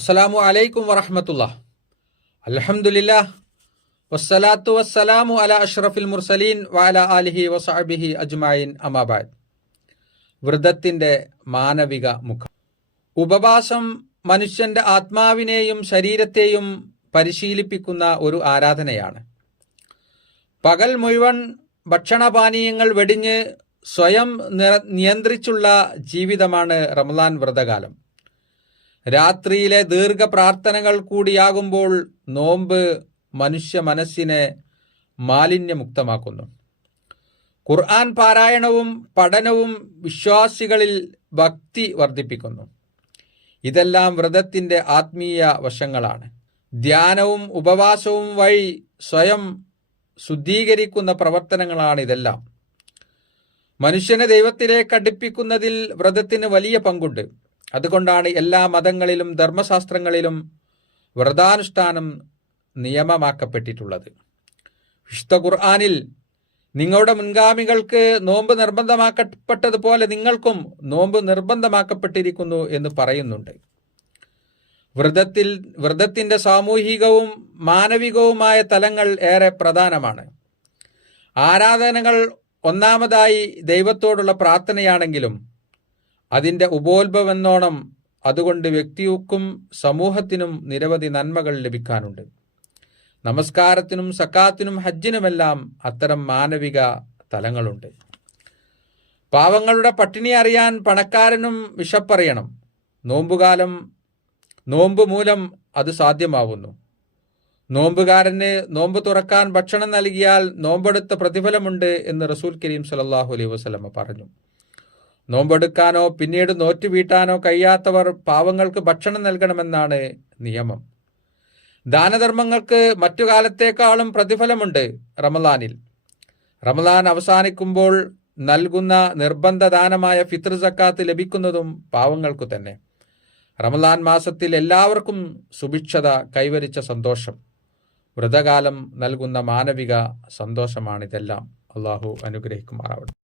അസ്സലാമു അലൈക്കും വറഹമത്തുള്ള അലഹമുല്ല വസ്സലാത്തു വസ്സലാമു അല അഷ്റഫിൽ മുർസലീൻ വാല അലിഹി വസാബിഹി അജ്മായിൻ അമാബാദ് വ്രതത്തിന്റെ മാനവിക മുഖം. ഉപവാസം മനുഷ്യന്റെ ആത്മാവിനെയും ശരീരത്തെയും പരിശീലിപ്പിക്കുന്ന ഒരു ആരാധനയാണ്. പകൽ മുഴുവൻ ഭക്ഷണപാനീയങ്ങൾ വെടിഞ്ഞ് സ്വയം നിയന്ത്രിച്ചുള്ള ജീവിതമാണ് റമദാൻ വ്രതകാലം. രാത്രിയിലെ ദീർഘ പ്രാർത്ഥനകൾ കൂടിയാകുമ്പോൾ നോമ്പ് മനുഷ്യ മനസ്സിനെ മാലിന്യമുക്തമാക്കുന്നു. ഖുർആൻ പാരായണവും പഠനവും വിശ്വാസികളിൽ ഭക്തി വർദ്ധിപ്പിക്കുന്നു. ഇതെല്ലാം വ്രതത്തിന്റെ ആത്മീയ വശങ്ങളാണ്. ധ്യാനവും ഉപവാസവും വഴി സ്വയം ശുദ്ധീകരിക്കുന്ന പ്രവർത്തനങ്ങളാണ് ഇതെല്ലാം. മനുഷ്യനെ ദൈവത്തിലേക്ക് അടുപ്പിക്കുന്നതിൽ വ്രതത്തിന് വലിയ പങ്കുണ്ട്. അതുകൊണ്ടാണ് എല്ലാ മതങ്ങളിലും ധർമ്മശാസ്ത്രങ്ങളിലും വ്രതാനുഷ്ഠാനം നിയമമാക്കപ്പെട്ടിട്ടുള്ളത്. വിശുദ്ധ ഖുർആാനിൽ നിങ്ങളുടെ മുൻഗാമികൾക്ക് നോമ്പ് നിർബന്ധമാക്കപ്പെട്ടതുപോലെ നിങ്ങൾക്കും നോമ്പ് നിർബന്ധമാക്കപ്പെട്ടിരിക്കുന്നു എന്ന് പറയുന്നുണ്ട്. വ്രതത്തിൽ വ്രതത്തിന്റെ സാമൂഹികവും മാനവികവുമായ തലങ്ങൾ ഏറെ പ്രധാനമാണ്. ആരാധനകൾ ഒന്നാമതായി ദൈവത്തോടുള്ള പ്രാർത്ഥനയാണെങ്കിലും അതിന്റെ ഉപോത്ഭവെന്നോണം അതുകൊണ്ട് വ്യക്തിക്കും സമൂഹത്തിനും നിരവധി നന്മകൾ ലഭിക്കാനുണ്ട്. നമസ്കാരത്തിനും സക്കാത്തിനും ഹജ്ജിനുമെല്ലാം അത്തരം മാനവിക തലങ്ങളുണ്ട്. പാവങ്ങളുടെ പട്ടിണി അറിയാൻ പണക്കാരനും വിശപ്പറിയണം. നോമ്പുകാലം നോമ്പ് മൂലം അത് സാധ്യമാവുന്നു. നോമ്പുകാരന് നോമ്പ് തുറക്കാൻ ഭക്ഷണം നൽകിയാൽ നോമ്പെടുത്ത പ്രതിഫലമുണ്ട് എന്ന് റസൂൽ കരീം സലാഹു അലൈഹി വസ്ലമ പറഞ്ഞു. നോമ്പെടുക്കാനോ പിന്നീട് നോറ്റ് വീട്ടാനോ കഴിയാത്തവർ പാവങ്ങൾക്ക് ഭക്ഷണം നൽകണമെന്നാണ് നിയമം. ദാനധർമ്മങ്ങൾക്ക് മറ്റു കാലത്തേക്കാളും പ്രതിഫലമുണ്ട് റമദാനിൽ. റമദാൻ അവസാനിക്കുമ്പോൾ നൽകുന്ന നിർബന്ധ ദാനമായ ഫിത്ർ സക്കാത്ത് ലഭിക്കുന്നതും പാവങ്ങൾക്കു തന്നെ. റമദാൻ മാസത്തിൽ എല്ലാവർക്കും സുഭിക്ഷത കൈവരിച്ച സന്തോഷം. വ്രതകാലം നൽകുന്ന മാനവിക സന്തോഷമാണിതെല്ലാം. അള്ളാഹു അനുഗ്രഹിക്കുമാറാവട്ടെ.